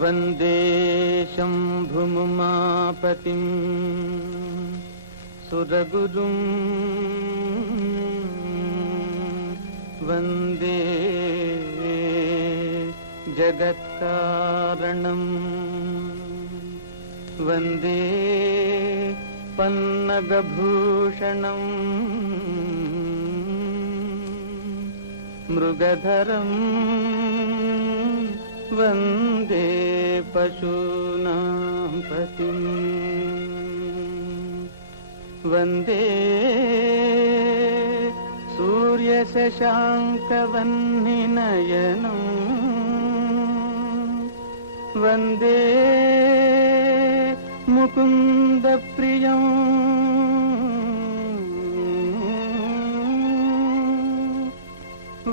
वन्दे शम्भुमुमापतिं सुरगुरुं वन्दे जगत्कारणं वन्दे पन्नगभूषणं मृगधरं वन्दे पशूनां पतिं वन्दे सूर्यशशाङ्कवह्निनयनं वन्दे मुकुन्दप्रियं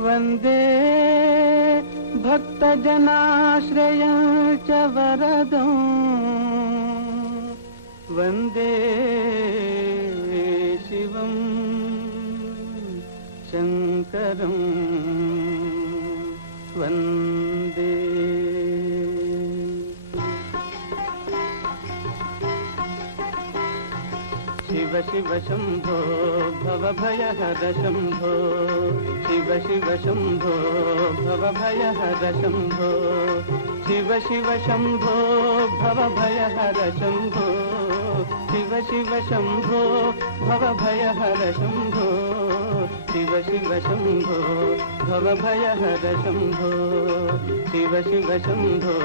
वन्दे भक्तजनाश्रयं च वरदं वन्दे शिवं शङ्करं वन्दे शिव शिव शम्भो भवभयहर शम्भो शिव शिव शम्भो भवभयहर शम्भो शिव शिव शम्भो भवभयहर शम्भो शिव शिव शम्भो भवभयहर शम्भो शिव शिव शम्भो भवभयहर शम्भो शिव शिव शम्भो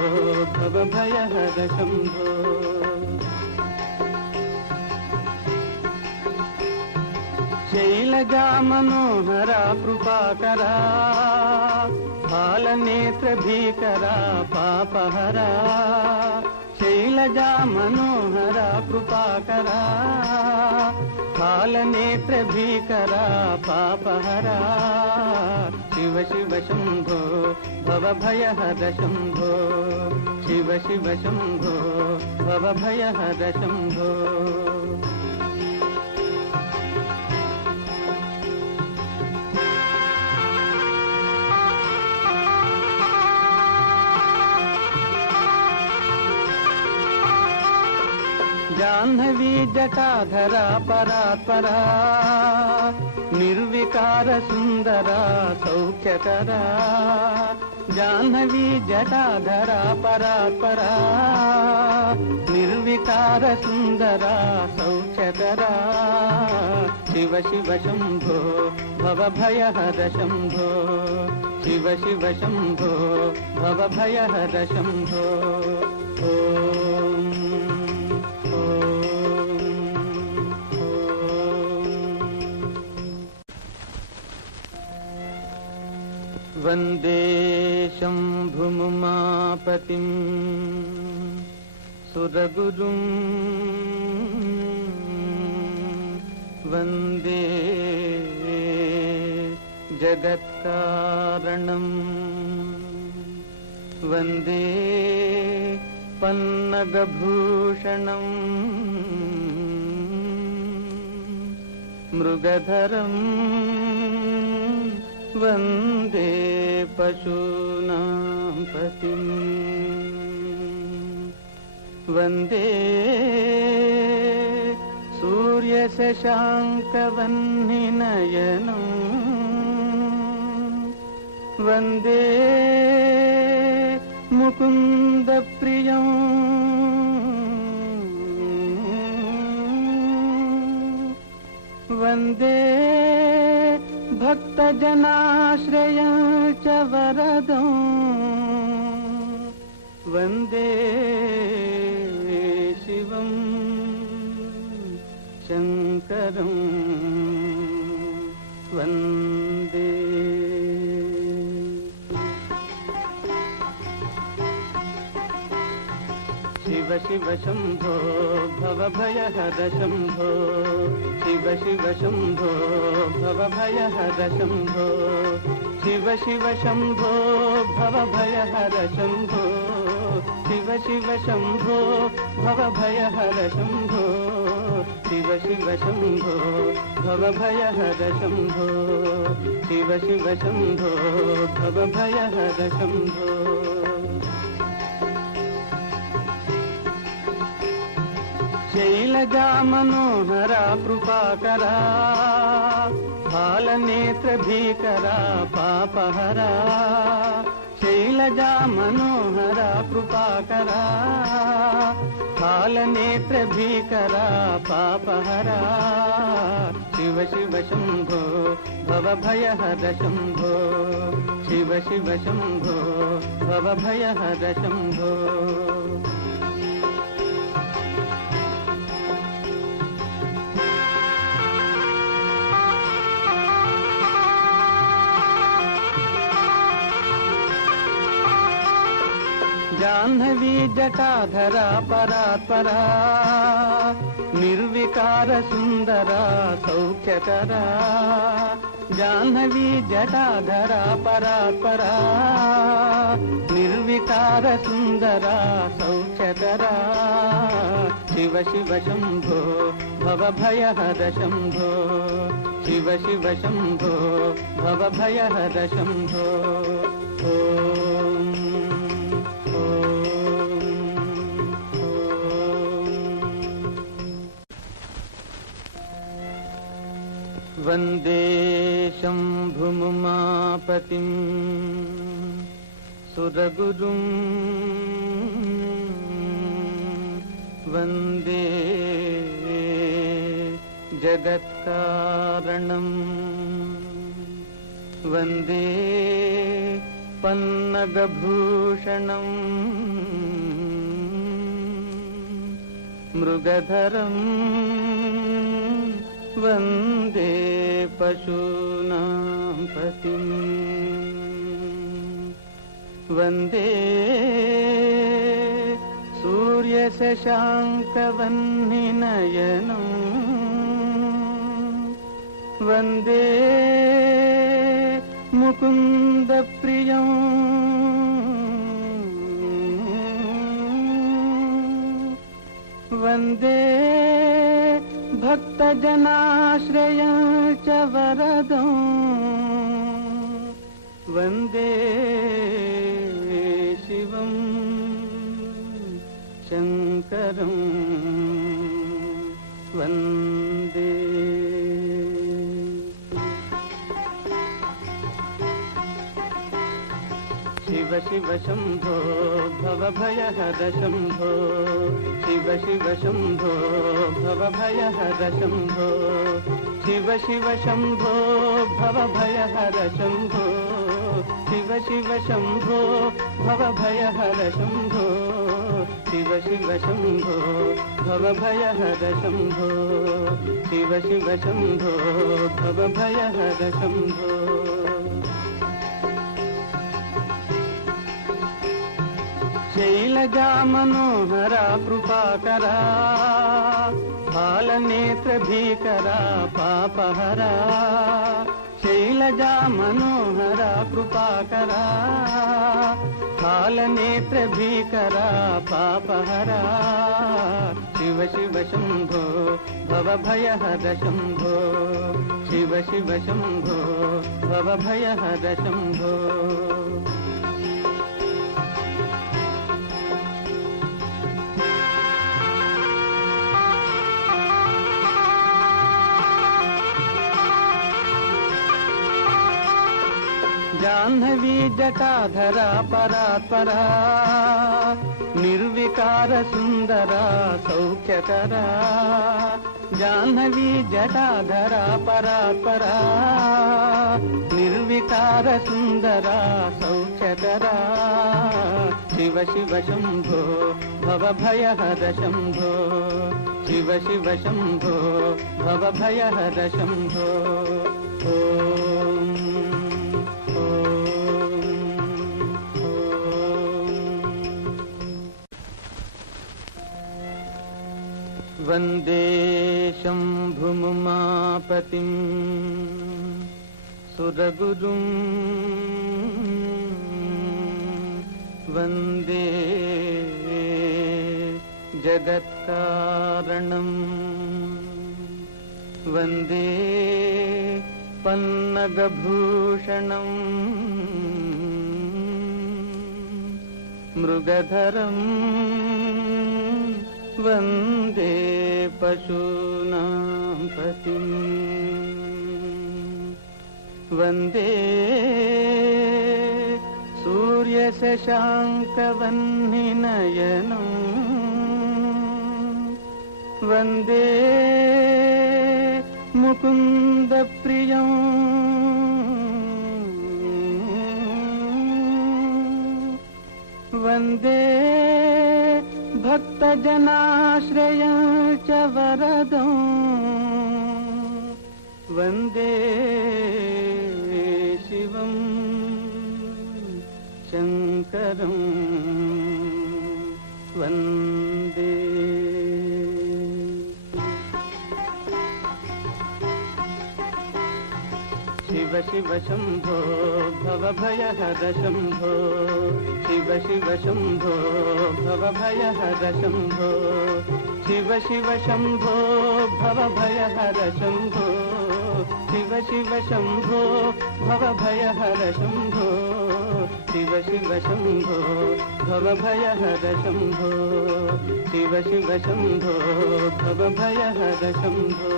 भवभयहर शम्भो शैलजा मनोहरा कृपाकरा फालनेत्र भीकरा पापहरा शैलजा मनोहरा कृपाकरा फालनेत्र भीकरा पापहरा शिव शिव शम्भो भवभयहर शम्भो शिव शिव शम्भो भवभयहर शम्भो जाह्नवी जटाधरा परात्परा निर्विकार सुंदरा सौख्यकरा जाह्नवी जटाधरा परात्परा निर्विकार सुंदरा सौख्यकरा शिव शिव शम्भो भवभयहर शम्भो शिव शिव शम्भो भवभयहर शम्भो वन्दे शम्भुमुमापतिं सुरगुरुं वन्दे जगत्कारणं वन्दे पन्नगभूषणं मृगधरं वन्दे पशूनां पतिं वन्दे सूर्यशशाङ्कवह्निनयनं वन्दे मुकुन्दप्रियं वन्दे भक्तजनाश्रयं च वरदं वन्दे शिवं शङ्करं वन्दे शिव शिव शम्भो भवभयहर शम्भो शिव शिव शम्भो भवभयहर शम्भो शिव शिव शम्भो भवभयहर शम्भो शिव शिव शम्भो भवभयहर शम्भो शिव शिव शम्भो भवभयहर शम्भो शिव शिव शम्भो भवभयहर शम्भो శైలజా మనోహర కృపాకరా బాలనేత్ర భీకరా పాపహరా శైలజా మనోహర కృపాకరా బాలనేత్ర భీకరా పాపహరా శివ శివ శంభో భవభయహర శంభో శివ శివ శంభో భవభయహర శంభో जाह्नवी जटाधरा परात्परा निर्विकार सुंदरा सौख्यकरा जाह्नवी जटाधरा परात्परा निर्विकार सुंदरा सौख्यकरा शिव शिव शंभो भवभयहर शंभो शिव शिव शंभो भवभयहर शंभो ओम वंदे शंभुमुमापतिं सुरगुरुं वंदे जगत्कारणं वंदे पन्नगभूषणं मृगधरं वंदे पशूनां पतिं वंदे सूर्यशशाङ्कवह्निनयनं वंदे मुकुन्दप्रियं वंदे भक्तजनाश्रयं च वरदं वंदे शिवं शंकरं वंदे शिव शिव शंभो भवभयहर शंभो शिव शिव शंभो भवभयहर शंभो शिव शिव शंभो भवभयहर शंभो शिव शिव शंभो भवभयहर शंभो शिव शिव शंभो भवभयहर शंभो शिव शिव शंभो भवभयहर शंभो शैलजा मनोहरा कृपाकरा बालनेत्र भीकरा पापहरा शैलजा मनोहरा कृपाकरा बालनेत्र भीकरा पापहरा शिव शिव शंभो भवभयहर शंभो शिव शिव शंभो भवभयहर शंभो जाह्नवी जटाधरा परात्परा निर्विकार सुंदरा सौख्यकरा जाह्नवी जटाधरा परात्परा निर्विकार सुंदरा सौख्यकरा शिव शिव शंभो भवभयहर शंभो शिव शिव शंभो भवभयहर शंभो ओम वंदे शंभुमुमापतिं सुरगुरुं वंदे जगत्कारणं वंदे पन्नगभूषणं मृगधरं वन्दे पशूनां पतिं वन्दे सूर्यशशाङ्कवह्निनयनं वन्दे मुकुन्दप्रियं वन्दे भक्तजनाश्रयं च वरदं वन्दे शिवं शङ्करं वन्दे। शिव शिव शम्भो भवभयहर शम्भो, शिव शिव शम्भो भवभयहर शम्भो, शिव शिव शम्भो भवभयहर शम्भो, शिव शिव शम्भो भवभयहर शम्भो, शिव शिव शम्भो भवभयहर शम्भो, शिव शिव शम्भो भवभयहर शम्भो।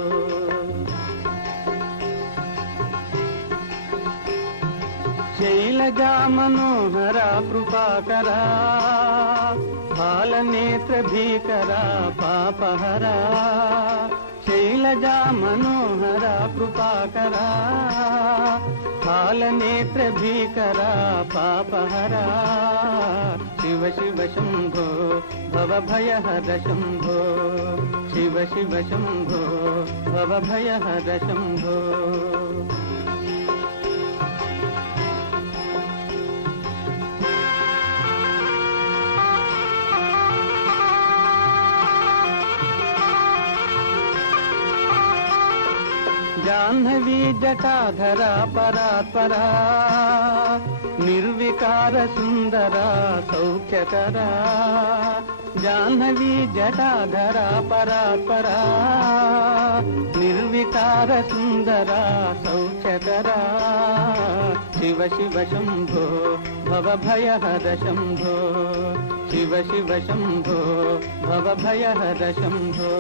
शैलजा मनोहरा कृपाकरा, बालनेत्रभीकरा पापहरा, शैलजा मनोहरा कृपाकरा, बालनेत्रभीकरा पापहरा, शिव शिव शम्भो भवभयहर शम्भो, शिव शिव शम्भो भवभयहर शम्भो। जाह्नवी जटाधरा परात्परा, निर्विकार सुंदरा सौख्यकरा, जाह्नवी जटाधरा परात्परा, निर्विकार सुंदरा सौख्यकरा, शिव शिव शम्भो भवभयहर शम्भो, शिव शिव शम्भो भवभयहर शम्भो।